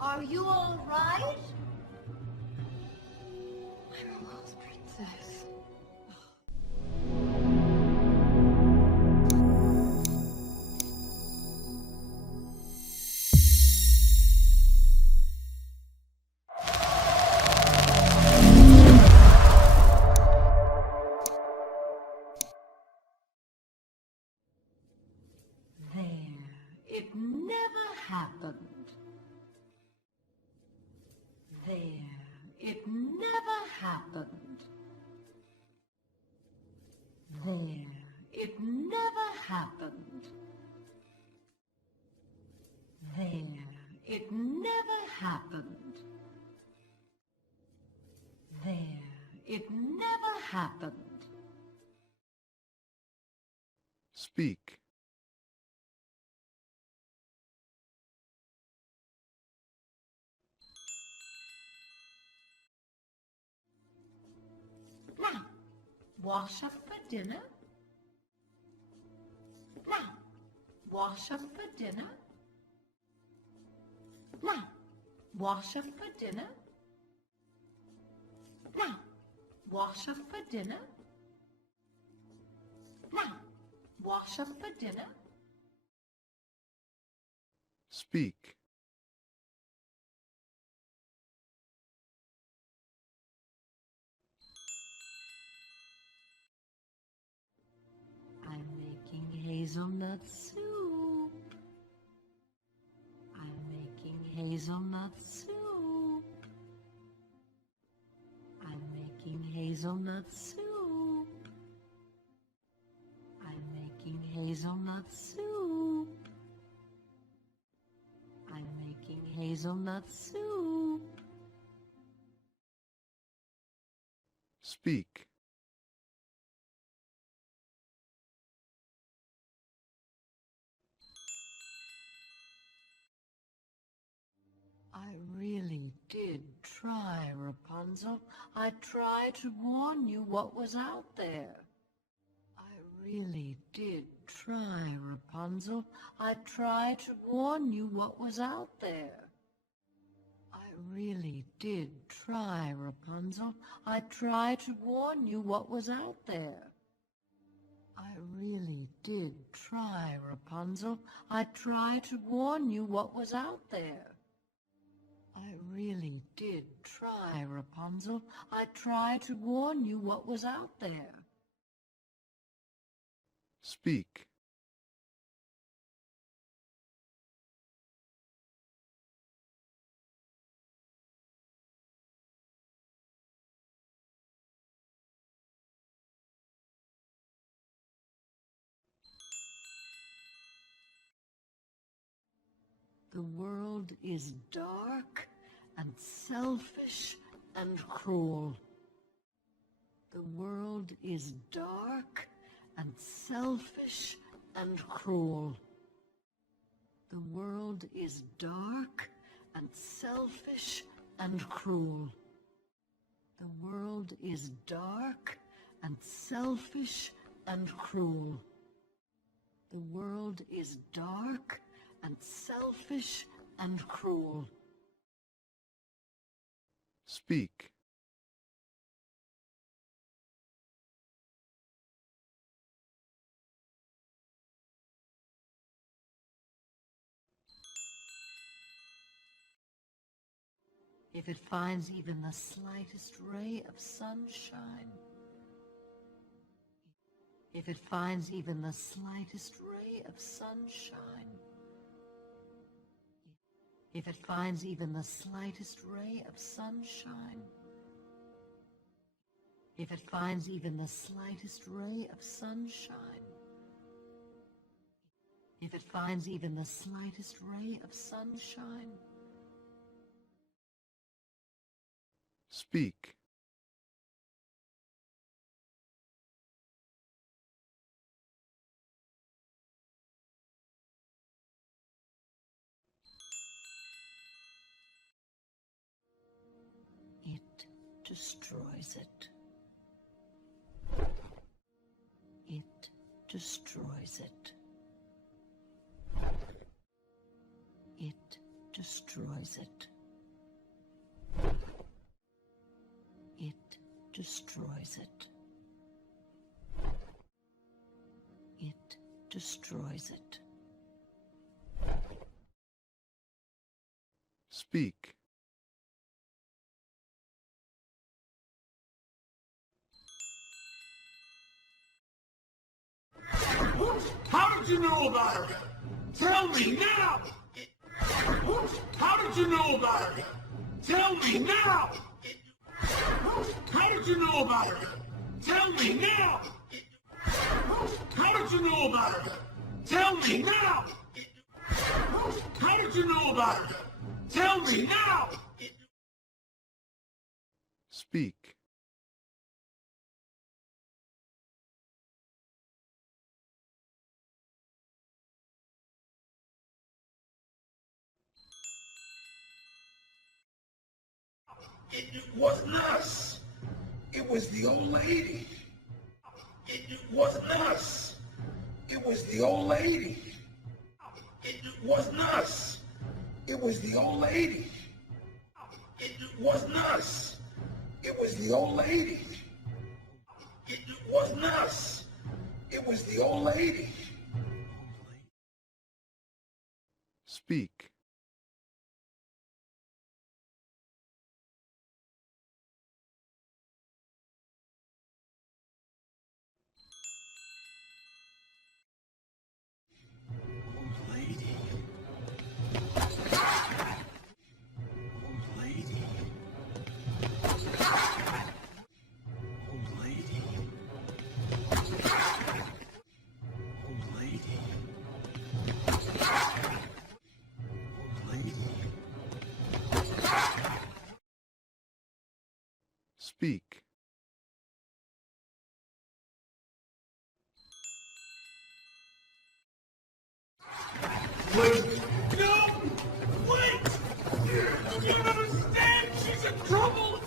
Are you all right? I'm a lost princess. There. It never happened. There. It never happened. There. It never happened. There. It never happened. There. It never happened. Speak. Now, wash up for dinner. Now, wash up for dinner. Now, wash up for dinner. Now, wash up for dinner. Now, wash up for dinner. Speak. I'm making hazelnut soup. I'm making hazelnut soup. I'm making hazelnut soup. I'm making hazelnut soup. I'm making hazelnut soup. Speak. I really did try, Rapunzel. I tried to warn you what was out there. I really did try, Rapunzel. I tried to warn you what was out there. I really did try, Rapunzel. I tried to warn you what was out there. I really did try, Rapunzel. I tried to warn you what was out there. I really did try, Rapunzel. I tried to warn you what was out there. Speak. The world is dark and selfish and cruel. The world is dark and selfish and cruel. The world is dark and selfish and cruel. The world is dark and selfish and cruel. The world is dark and selfish and cruel. Speak. If it finds even the slightest ray of sunshine, if it finds even the slightest ray of sunshine, if it finds even the slightest ray of sunshine, if it finds even the slightest ray of sunshine, if it finds even the slightest ray of sunshine, Speak. it destroys it. It destroys it. It destroys it. It destroys it. It destroys it. Speak. How did you know about her? Tell me now! How did you know about her? Tell me now! How did you know about her? Tell me now! How did you know about her? Tell me now! How did you know about her? Tell me now! Speak. It wasn't us. It was the old lady. It wasn't us. It was the old lady. It wasn't us. It was the old lady. It wasn't us. It was the old lady. It wasn't us. It was the old lady. Speak. Speak. Wait! No! Wait! You don't understand! She's in trouble!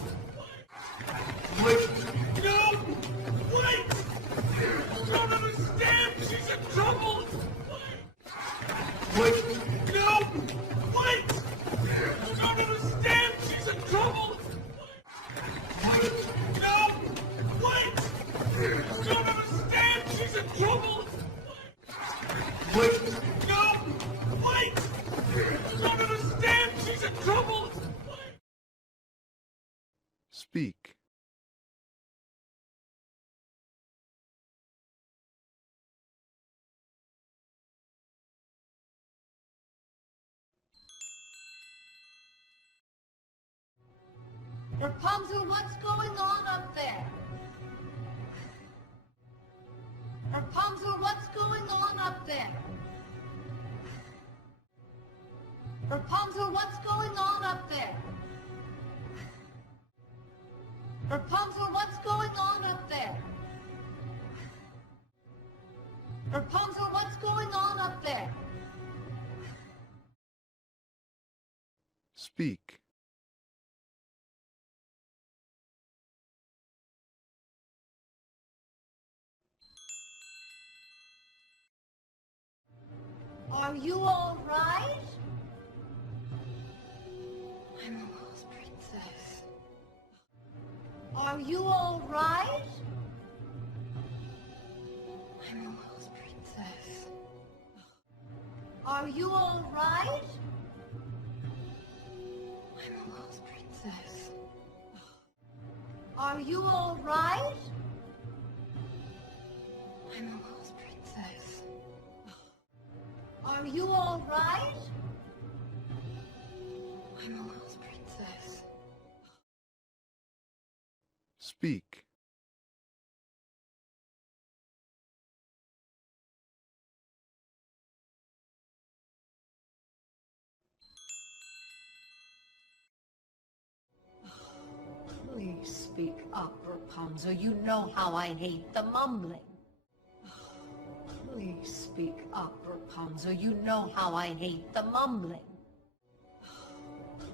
Wait! No! Wait! You don't understand! She's in trouble! Wait! No! Wait! You don't understand! She's in trouble! Wait! No! Wait! You don't understand! She's in trouble! Wait! No! Wait! You don't understand! She's in trouble! Speak. Rapunzel, what's going on up there? Rapunzel, what's going on up there? Rapunzel, what's going on up there? Rapunzel, what's going on up there? Rapunzel, what's going on up there? Speak. Are you all right? I'm a lost princess. Are you all right? I'm a lost princess. Are you all right? I'm a lost princess. Are you all right? I'm a lost princess. Are you all right? I'm a lost princess. Speak. Please speak up, Rapunzel. You know how I hate the mumbling. Please speak up, Rapunzel. You know how I hate the mumbling.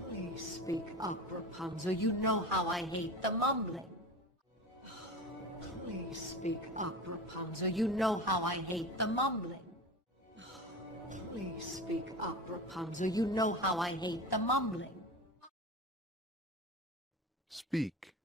Please speak up, Rapunzel. You know how I hate the mumbling. Please speak up, Rapunzel. You know how I hate the mumbling. Please speak up, Rapunzel. You know how I hate the mumbling. Speak.